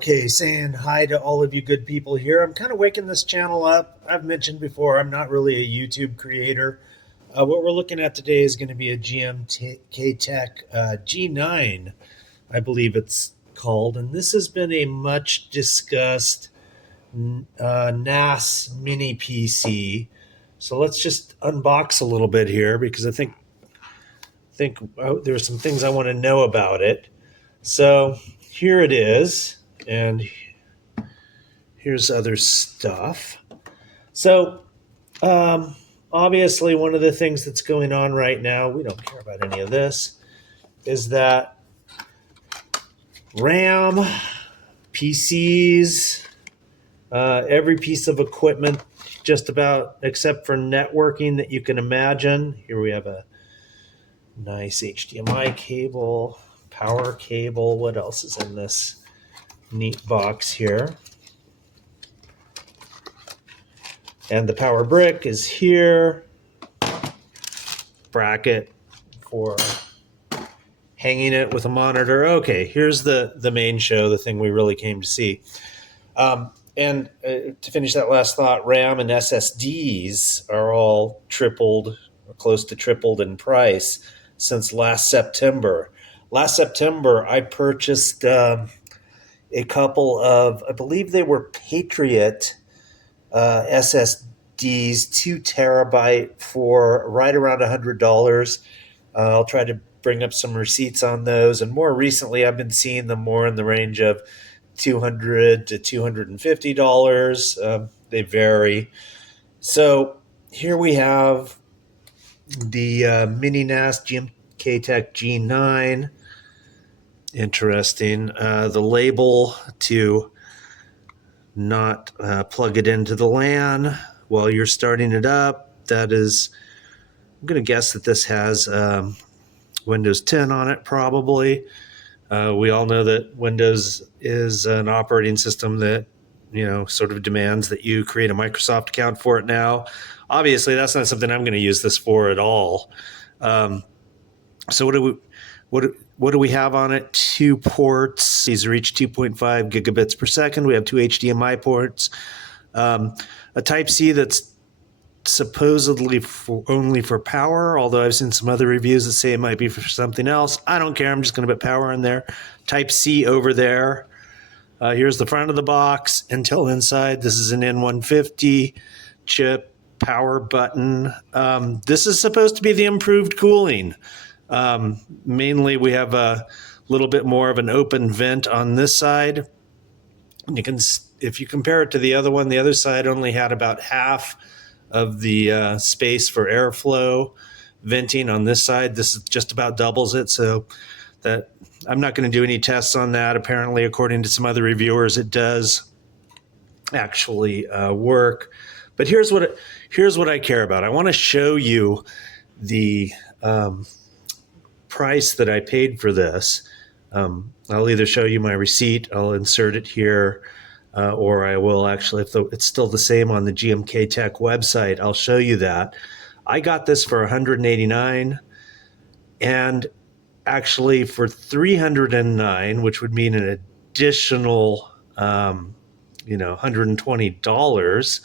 Okay, saying hi to all of you good people here. I'm kind of waking this channel up. I've mentioned before, I'm not really a YouTube creator. What we're looking at today is going to be a GMKtec G9, I believe it's called. And this has been a much discussed NAS mini PC. So let's just unbox a little bit here because I think there's some things I want to know about it. So here it is. And here's other stuff. So, obviously, one of the things that's going on right now, we don't care about any of this, is that RAM, PCs, every piece of equipment, just about except for networking that you can imagine. Here we have a nice HDMI cable, power cable. What else is in this neat box here? And the power brick is here. Bracket for hanging it with a monitor. Okay, here's the main show, the thing we really came to see. And to finish that last thought, RAM and SSDs are all tripled, or close to tripled in price since last September. Last September, I purchased a couple of, I believe they were Patriot SSDs, 2 terabyte for right around $100. I'll try to bring up some receipts on those. And more recently, I've been seeing them more in the range of $200 to $250. They vary. So here we have the mini NAS GMKtec G9. Interesting. The label to not plug it into the LAN while you're starting it up. That is, I'm going to guess that this has Windows 10 on it probably. We all know that Windows is an operating system that, sort of demands that you create a Microsoft account for it now. Obviously, that's not something I'm going to use this for at all. So what do we have on it? 2 ports. These reach 2.5 gigabits per second. We have 2 HDMI ports. A Type-C that's supposedly only for power, although I've seen some other reviews that say it might be for something else. I don't care. I'm just going to put power in there. Type-C over there. Here's the front of the box. Intel inside. This is an N150 chip power button. This is supposed to be the improved cooling. Mainly, we have a little bit more of an open vent on this side. You can, if you compare it to the other one, the other side only had about half of the space for airflow venting. On this side, this just about doubles it. So that I'm not going to do any tests on that. Apparently, according to some other reviewers, it does actually work. But here's what I care about. I want to show you the price that I paid for this. I'll either show you my receipt, I'll insert it here, or I will actually, if it's still the same on the GMKtec website, I'll show you that. I got this for $189, and actually for $309, which would mean an additional, $120.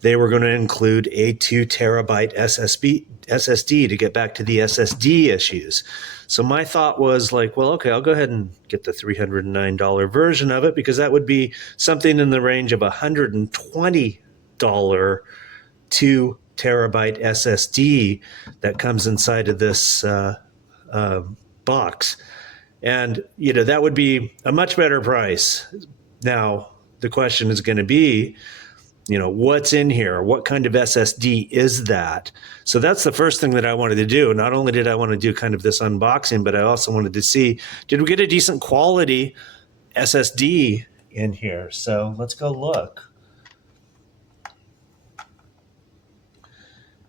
They were going to include a 2 terabyte SSD to get back to the SSD issues. So my thought was like, well, okay, I'll go ahead and get the $309 version of it because that would be something in the range of $120 2 terabyte SSD that comes inside of this box. And, that would be a much better price. Now, the question is going to be, what's in here? What kind of SSD is that? So that's the first thing that I wanted to do. Not only did I want to do kind of this unboxing, but I also wanted to see, did we get a decent quality SSD in here? So let's go look.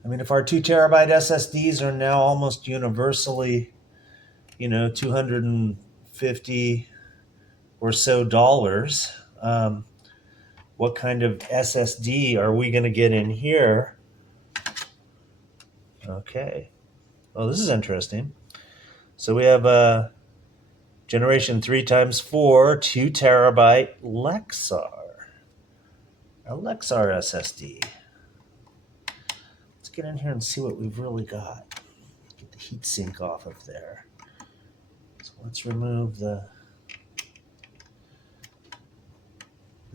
I mean, if our 2 terabyte SSDs are now almost universally, $250 or so dollars, what kind of SSD are we going to get in here? Okay. Well, this is interesting. So we have a Generation 3x4, 2 terabyte Lexar. A Lexar SSD. Let's get in here and see what we've really got. Get the heatsink off of there. So let's remove the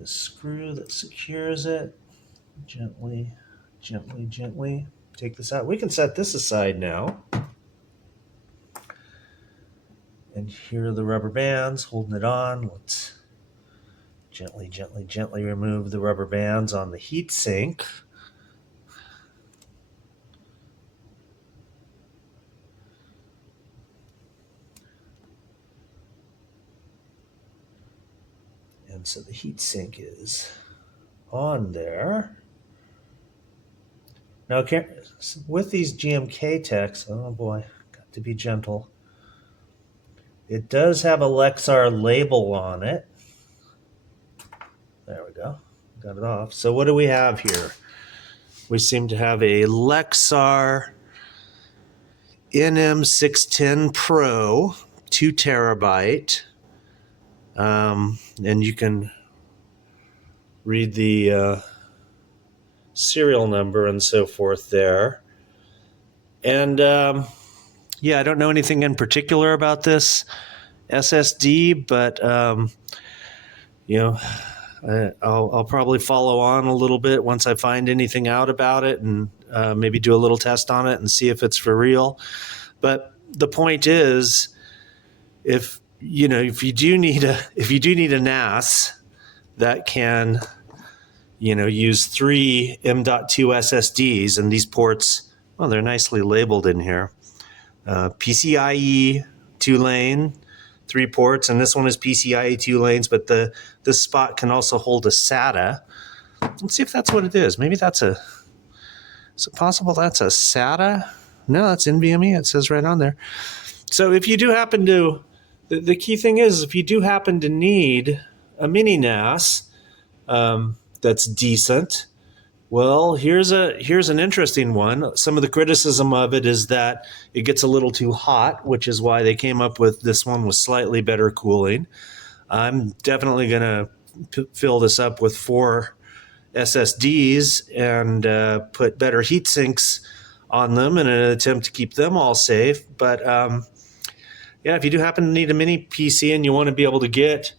screw that secures it. Gently, gently, gently. Take this out. We can set this aside now. And here are the rubber bands holding it on. Let's gently, gently, gently remove the rubber bands on the heatsink. And so the heatsink is on there. Now, with these GMKtecs, oh boy, got to be gentle. It does have a Lexar label on it. There we go. Got it off. So what do we have here? We seem to have a Lexar NM610 Pro, 2 terabyte. And you can read the serial number and so forth there. And yeah, I don't know anything in particular about this SSD, but you know, I'll probably follow on a little bit once I find anything out about it, and maybe do a little test on it and see if it's for real. But the point is, if you do need a NAS that can, use 3 M.2 SSDs, and these ports, well, they're nicely labeled in here. PCIe 2-lane, 3 ports, and this one is PCIe 2 lanes, but this spot can also hold a SATA. Let's see if that's what it is. Maybe is it possible that's a SATA? No, that's NVMe. It says right on there. So if you do happen to, the key thing is, if you do happen to need a mini NAS that's decent, well, here's an interesting one. Some of the criticism of it is that it gets a little too hot, which is why they came up with this one with slightly better cooling. I'm definitely going to fill this up with 4 SSDs and put better heat sinks on them in an attempt to keep them all safe. But yeah, if you do happen to need a mini PC and you want to be able to get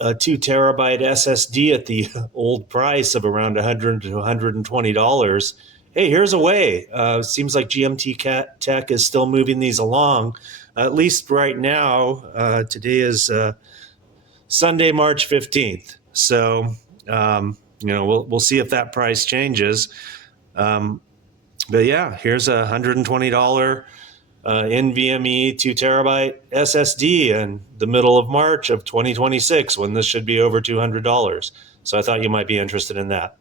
a 2 terabyte SSD at the old price of around $100 to $120, hey, here's a way. Seems like GMKtec is still moving these along, at least right now. Today is Sunday, March 15th. So, we'll see if that price changes. But yeah, here's a $120 NVMe 2 terabyte SSD in the middle of March of 2026, when this should be over $200. So I thought you might be interested in that.